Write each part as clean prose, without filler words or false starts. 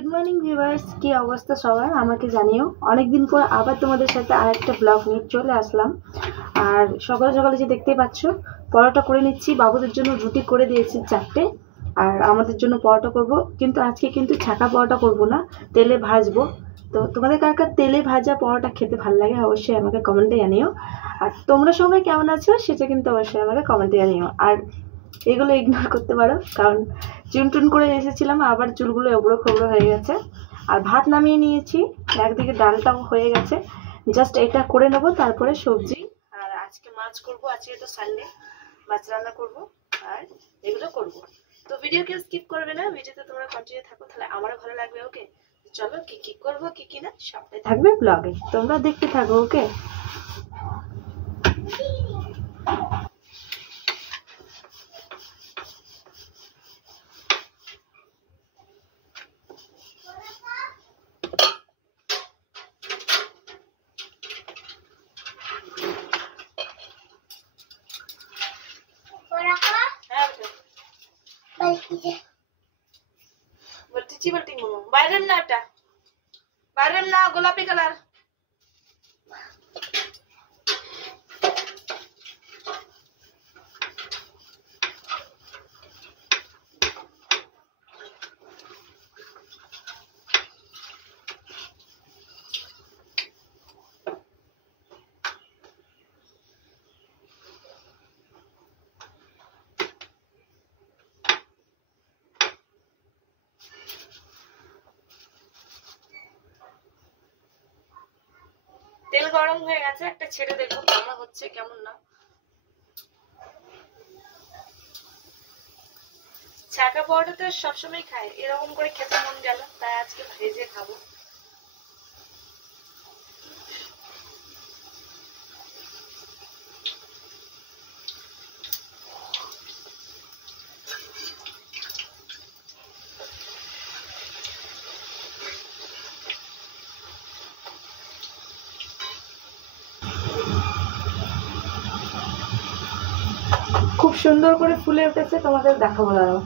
Good morning viewers, কি অবস্থা সবার আমাকে জানিও। অনেকদিন পর আবার তোমাদের সাথে আরেকটা ব্লগ নিয়ে চলে আসলাম। আর সকালে সকালে যে দেখতেই পাচ্ছ পরোটা করে নিচ্ছি। বাবুদের জন্য রুটি করে দিয়েছি 4টে, আর আমাদের জন্য পরোটা করব। কিন্তু আজকে কিন্তু ছাকা পরোটা করব না, তেলে ভাজবো। তো তোমাদের কার কার তেলে ভাজা পরোটা খেতে ভালো লাগে অবশ্যই আমাকে কমেন্টে জানিও। আর তোমরা সবাই কেমন আছো সেটা কিন্তু অবশ্যই আমাকে কমেন্টে জানিও। আর এগুলো ইগনোর করতে পারো, কারণ চুনটুন করে এসেছিলাম, আবার চুলগুলো এবড়ো খবড়ো হয়ে গেছে। আর ভাত নামিয়ে নিয়েছি, একদিকে ডালটাও হয়ে গেছে, জাস্ট এটা করে নেবো, তারপরে সবজি। আর আজকে মাছ করব, আজকে তো সানডে, মাছ রান্না করব আর এগুলো করব। তো ভিডিওকে স্কিপ করবে না, ভিডিওতে তোমরা কন্টিনিউ থাকো, তাহলে আমারও ভালো লাগবে। ওকে, চলো কি কি করবো কি কি না সবটাই থাকবে ব্লগে, তোমরা দেখতে থাকো। ওকে, বাইরের না, এটা বাইরের না, গোলাপি কালার। তেল গরম হয়ে গেছে, একটা ছেড়ে দেখবো কেমন হচ্ছে কেমন না। ছাকা পরোটা তো সবসময় খাই, এরকম করে খেতে মন গেল, তাই আজকে ভেজে খাবো। খুব সুন্দর করে ফুলে উঠেছে, তোমাদের দেখাবো দাঁড়াও।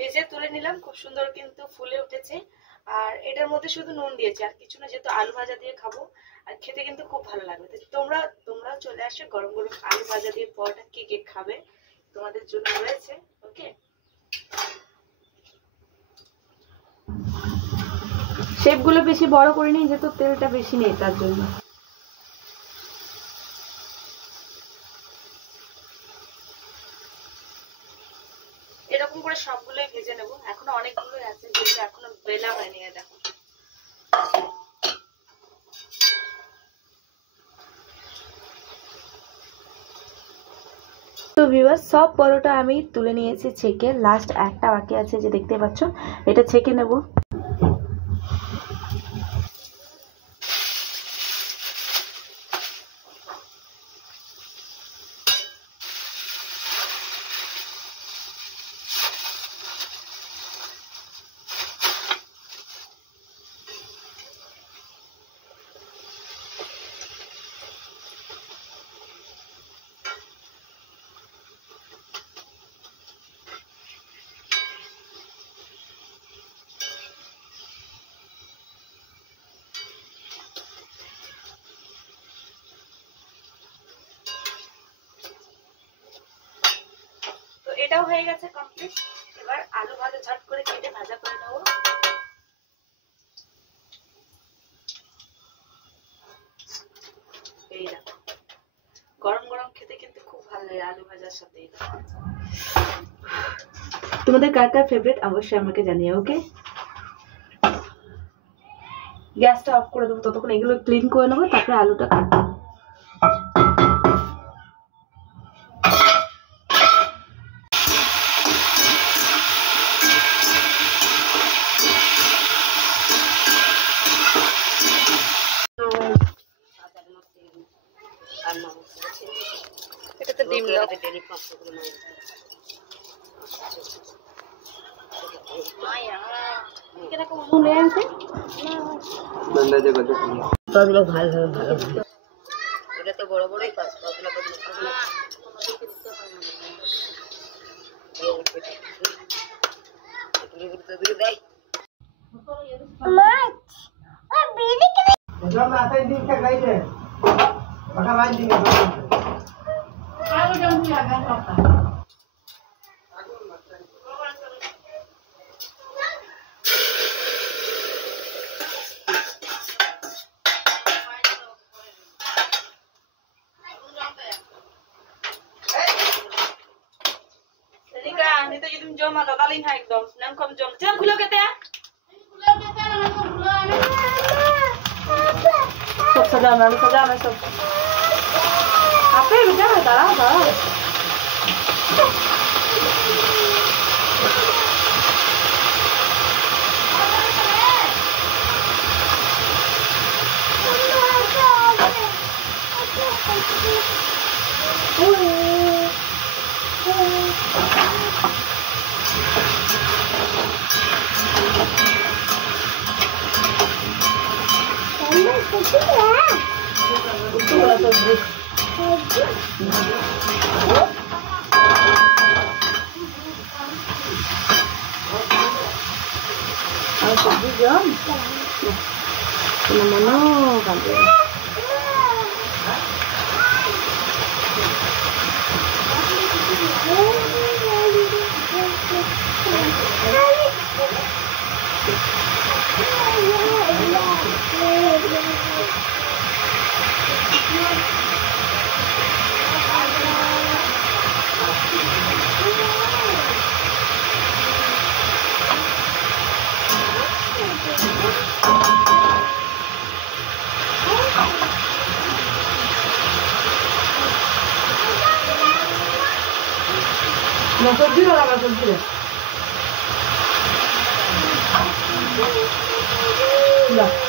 ভেজে তুলে নিলাম, খুব সুন্দর কিন্তু ফুলে উঠেছে। আর এটার মধ্যে শুধু নুন দিয়েছি, আর কিছু না, যেহেতু আলু ভাজা দিয়ে খাবো আর খেতে কিন্তু খুব ভালো লাগবে। তোমরাও চলে আসো, গরম গরম আলু ভাজা দিয়ে পরোটা কে কে খাবে তোমাদের জন্য রয়েছে। ওকে, শেপগুলো বেশি বড় করে নিই, যেহেতু তেলটা বেশি নেই তার জন্য। এরকম করে সবগুলোই ভেজে নেবো, এখনো অনেকগুলোই আছে যেগুলো এখনো বেলা হয়নি। দেখো, তো ভিউয়ার্স, সব পরোটা আমি তুলে নিয়েছি ছেঁকে, লাস্ট একটা বাকি আছে যে দেখতে পাচ্ছ, এটা ছেঁকে নেব। এটাও হয়ে গেছে কমপ্লিট। এবার আলু ভাজা ঝট করে কেটে ভাজা করে নেবো। এই দেখো, গরম গরম খেতে কিন্তু খুব ভালো লাগে আলু ভাজার সাথে। তোমাদের কার কার ফেভারিট অবশ্যই আমাকে জানিও। ওকে, গ্যাসটা অফ করে দেবো, ততক্ষণ এগুলো ক্লিন করে নেবো, তারপরে আলুটা কাটবো। ভালো ভালো ভালো এটা তো বড় বড়ই কাজ পাতলা পাতলা jom atau kali hai dom nang kom jom jangan kulo kete ya सब सजाना सब आपे बेटा दाड़ा दाड़ा No sentire la sentire. No.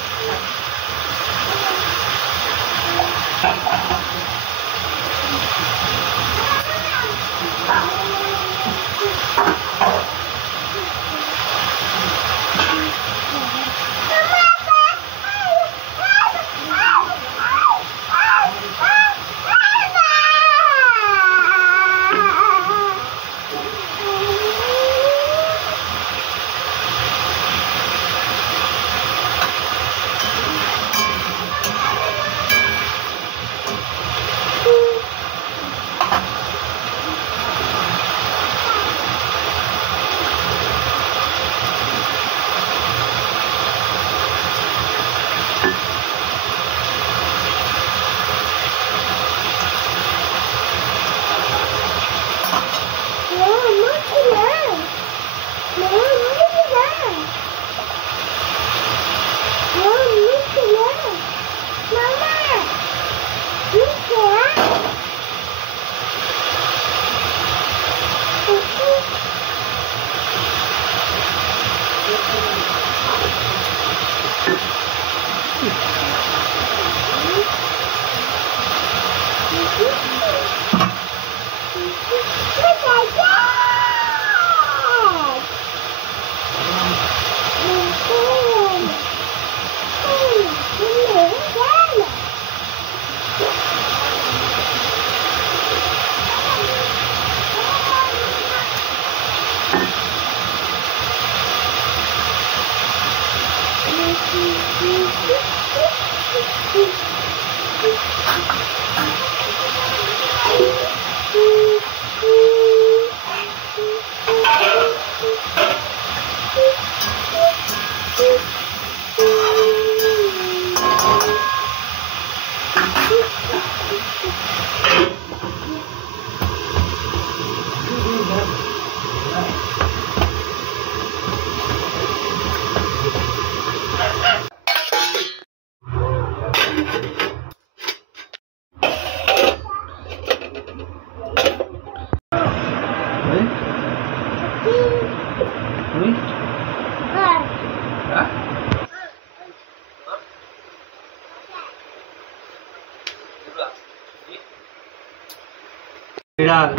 বিড়াল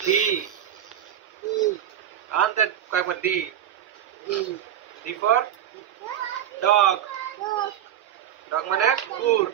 ডি আনতে কয়েকবার D D for dog dog মানে কুকুর